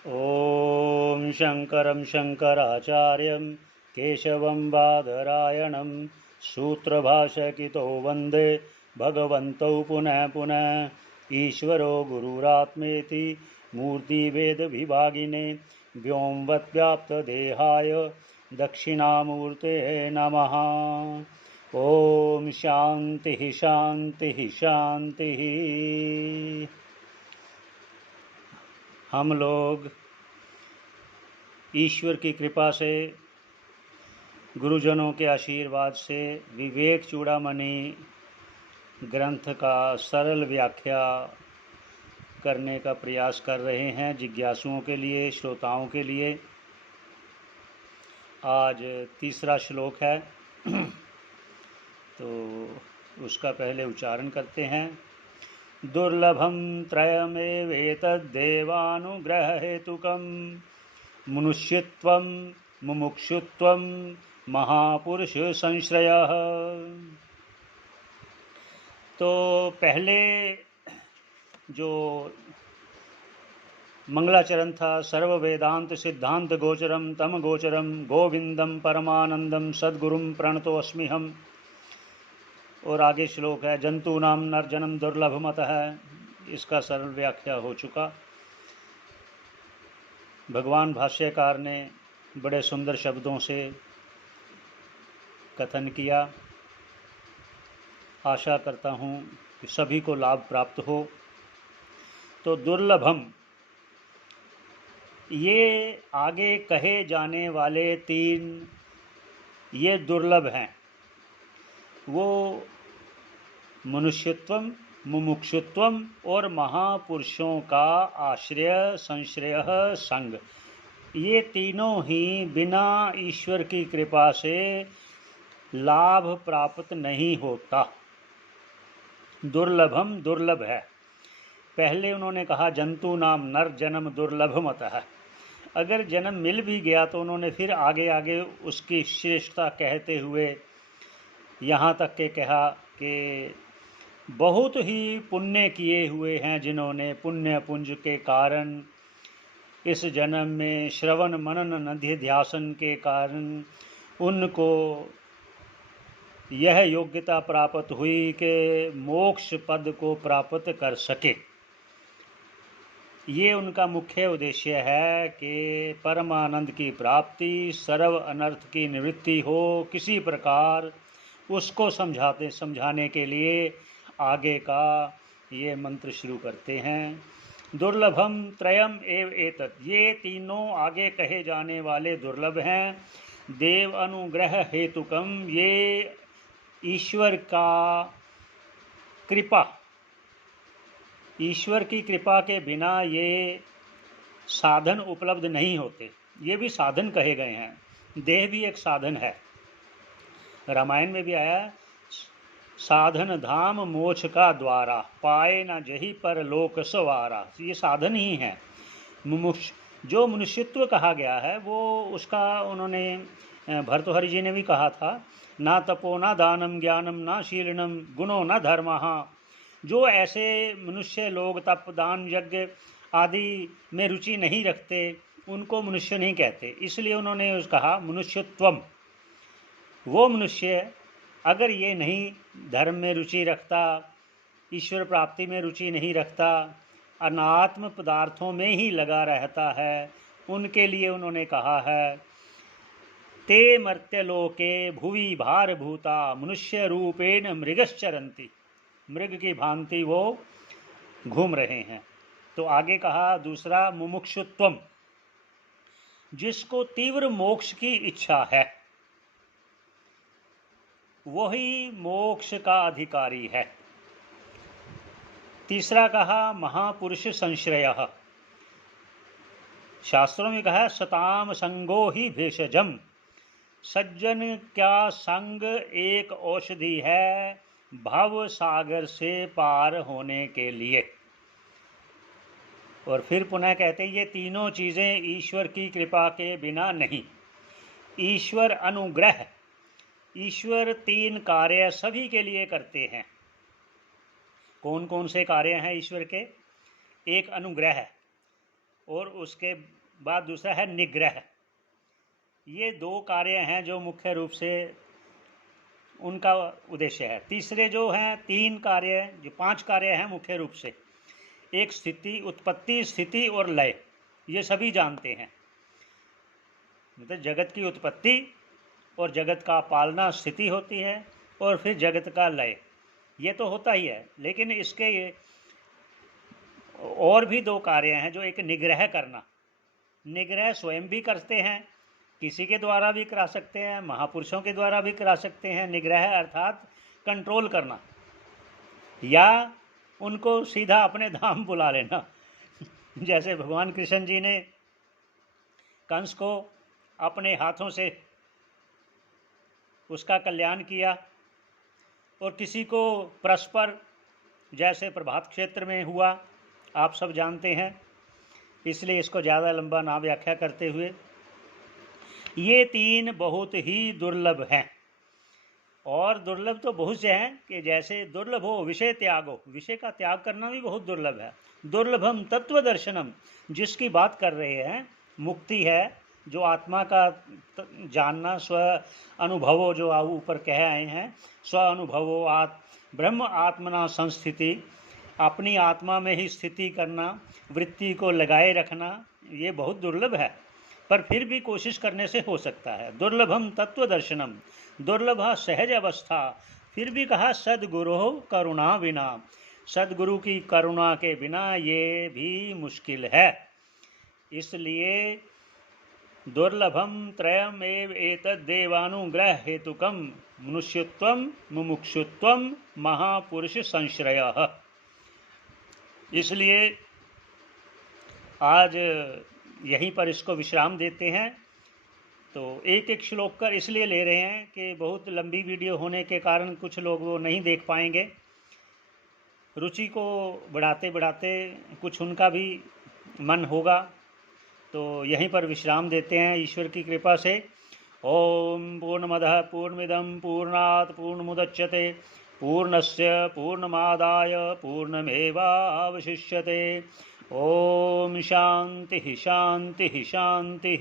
ॐ शङ्करं शङ्कराचार्यं केशवं बादरायणं सूत्रभाष्यकृतो वन्दे भगवन्तौ पुनः पुनः। ईश्वरो गुरुरात्मेति मूर्तिभेदविभागिने व्योमवद्व्याप्तदेहाय दक्षिणामूर्तये नमः। ॐ शान्तिः शान्तिः शान्तिः। हम लोग ईश्वर की कृपा से, गुरुजनों के आशीर्वाद से विवेक चूड़ामणि ग्रंथ का सरल व्याख्या करने का प्रयास कर रहे हैं जिज्ञासुओं के लिए, श्रोताओं के लिए। आज तीसरा श्लोक है तो उसका पहले उच्चारण करते हैं। दुर्लभं त्रयमेवेतद्देवानुग्ररहेतुकं मनुष्यत्वं मुमुक्षुत्वं महापुरुष संश्रयः। तो पहले जो मंगलाचरण था, सर्व वेदांत सिद्धांत गोचरम तम गोचरम गोविंदम परमानंदम सद्गुरुम प्रणतोऽस्म्यहम्। और आगे श्लोक है जंतु नाम नरजनम दुर्लभ मत है। इसका सरल व्याख्या हो चुका। भगवान भाष्यकार ने बड़े सुंदर शब्दों से कथन किया। आशा करता हूँ कि सभी को लाभ प्राप्त हो। तो दुर्लभम, ये आगे कहे जाने वाले तीन ये दुर्लभ हैं। वो मनुष्यत्वम, मुमुक्षुत्वम और महापुरुषों का आश्रय संश्रय संग, ये तीनों ही बिना ईश्वर की कृपा से लाभ प्राप्त नहीं होता। दुर्लभम दुर्लभ है। पहले उन्होंने कहा जंतु नाम नर जन्म दुर्लभ मत है। अगर जन्म मिल भी गया तो उन्होंने फिर आगे आगे उसकी श्रेष्ठता कहते हुए यहाँ तक के कहा कि बहुत ही पुण्य किए हुए हैं जिन्होंने पुण्य पुंज के कारण इस जन्म में श्रवण मनन निधिध्यासन के कारण उनको यह योग्यता प्राप्त हुई कि मोक्ष पद को प्राप्त कर सके। ये उनका मुख्य उद्देश्य है कि परमानंद की प्राप्ति, सर्व अनर्थ की निवृत्ति हो। किसी प्रकार उसको समझाने के लिए आगे का ये मंत्र शुरू करते हैं। दुर्लभम त्रयम एव एतत्, ये तीनों आगे कहे जाने वाले दुर्लभ हैं। देव अनुग्रह हेतुकम, ये ईश्वर का कृपा, ईश्वर की कृपा के बिना ये साधन उपलब्ध नहीं होते। ये भी साधन कहे गए हैं। देह भी एक साधन है। रामायण में भी आया साधन धाम मोक्ष का द्वारा, पाए न जही पर लोक सवारा। ये साधन ही है। जो मनुष्यत्व कहा गया है वो उसका उन्होंने भर्तृहरि जी ने भी कहा था, ना तपो ना दानम ज्ञानम ना शीलनम गुणो न धर्मः। जो ऐसे मनुष्य लोग तप दान यज्ञ आदि में रुचि नहीं रखते उनको मनुष्य नहीं कहते। इसलिए उन्होंने कहा मनुष्यत्वम। वो मनुष्य अगर ये नहीं धर्म में रुचि रखता, ईश्वर प्राप्ति में रुचि नहीं रखता, अनात्म पदार्थों में ही लगा रहता है, उनके लिए उन्होंने कहा है ते मर्त्यलोके भुवि भारभूता मनुष्य रूपेण मृगश्चरन्ति। मृग की भांति वो घूम रहे हैं। तो आगे कहा दूसरा मुमुक्षुत्वम, जिसको तीव्र मोक्ष की इच्छा है वही मोक्ष का अधिकारी है। तीसरा कहा महापुरुष संश्रयः, शास्त्रों में कहा सताम संगो ही भेषजम, सज्जन क्या संग एक औषधि है भव सागर से पार होने के लिए। और फिर पुनः कहते ये तीनों चीज़ें ईश्वर की कृपा के बिना नहीं। ईश्वर अनुग्रह, ईश्वर तीन कार्य सभी के लिए करते हैं। कौन कौन से कार्य हैं ईश्वर के? एक अनुग्रह है और उसके बाद दूसरा है निग्रह। ये 2 कार्य हैं जो मुख्य रूप से उनका उद्देश्य है। तीसरे जो हैं 3 कार्य, जो 5 कार्य हैं मुख्य रूप से, एक स्थिति, उत्पत्ति, स्थिति और लय, ये सभी जानते हैं। मतलब जगत की उत्पत्ति और जगत का पालना स्थिति होती है, और फिर जगत का लय, ये तो होता ही है। लेकिन इसके और भी 2 कार्य हैं, जो एक निग्रह करना, निग्रह स्वयं भी करते हैं, किसी के द्वारा भी करा सकते हैं, महापुरुषों के द्वारा भी करा सकते हैं। निग्रह अर्थात कंट्रोल करना, या उनको सीधा अपने धाम बुला लेना। जैसे भगवान कृष्ण जी ने कंस को अपने हाथों से उसका कल्याण किया, और किसी को परस्पर, जैसे प्रभात क्षेत्र में हुआ, आप सब जानते हैं, इसलिए इसको ज़्यादा लंबा ना व्याख्या करते हुए, ये 3 बहुत ही दुर्लभ हैं। और दुर्लभ तो बहुत से हैं कि जैसे दुर्लभ हो विषय त्यागो, विषय का त्याग करना भी बहुत दुर्लभ है। दुर्लभम तत्व दर्शनम, जिसकी बात कर रहे हैं, मुक्ति है, जो आत्मा का जानना, स्व अनुभवो, जो ऊपर कह आए हैं, स्व अनुभवो ब्रह्म आत्मना संस्थिति, अपनी आत्मा में ही स्थिति करना, वृत्ति को लगाए रखना, ये बहुत दुर्लभ है, पर फिर भी कोशिश करने से हो सकता है। दुर्लभम तत्व दर्शनम, दुर्लभ सहज अवस्था, फिर भी कहा सद्गुरु करुणा बिना, सद्गुरु की करुणा के बिना ये भी मुश्किल है। इसलिए दुर्लभम त्रयम एव एतद् देवानुग्रह हेतुकम मनुष्यत्वम मुमुक्षुत्वम महापुरुष संश्रयः। इसलिए आज यहीं पर इसको विश्राम देते हैं। तो एक एक श्लोक कर इसलिए ले रहे हैं कि बहुत लंबी वीडियो होने के कारण कुछ लोग वो नहीं देख पाएंगे। रुचि को बढ़ाते बढ़ाते कुछ उनका भी मन होगा, तो यहीं पर विश्राम देते हैं ईश्वर की कृपा से। ओम पूर्णमदः पूर्णमिदं पूर्णात् पूर्णमुदच्यते पूर्णस्य पूर्णमादाय पूर्णमेवावशिष्यते। ओम शांति शांति शांति।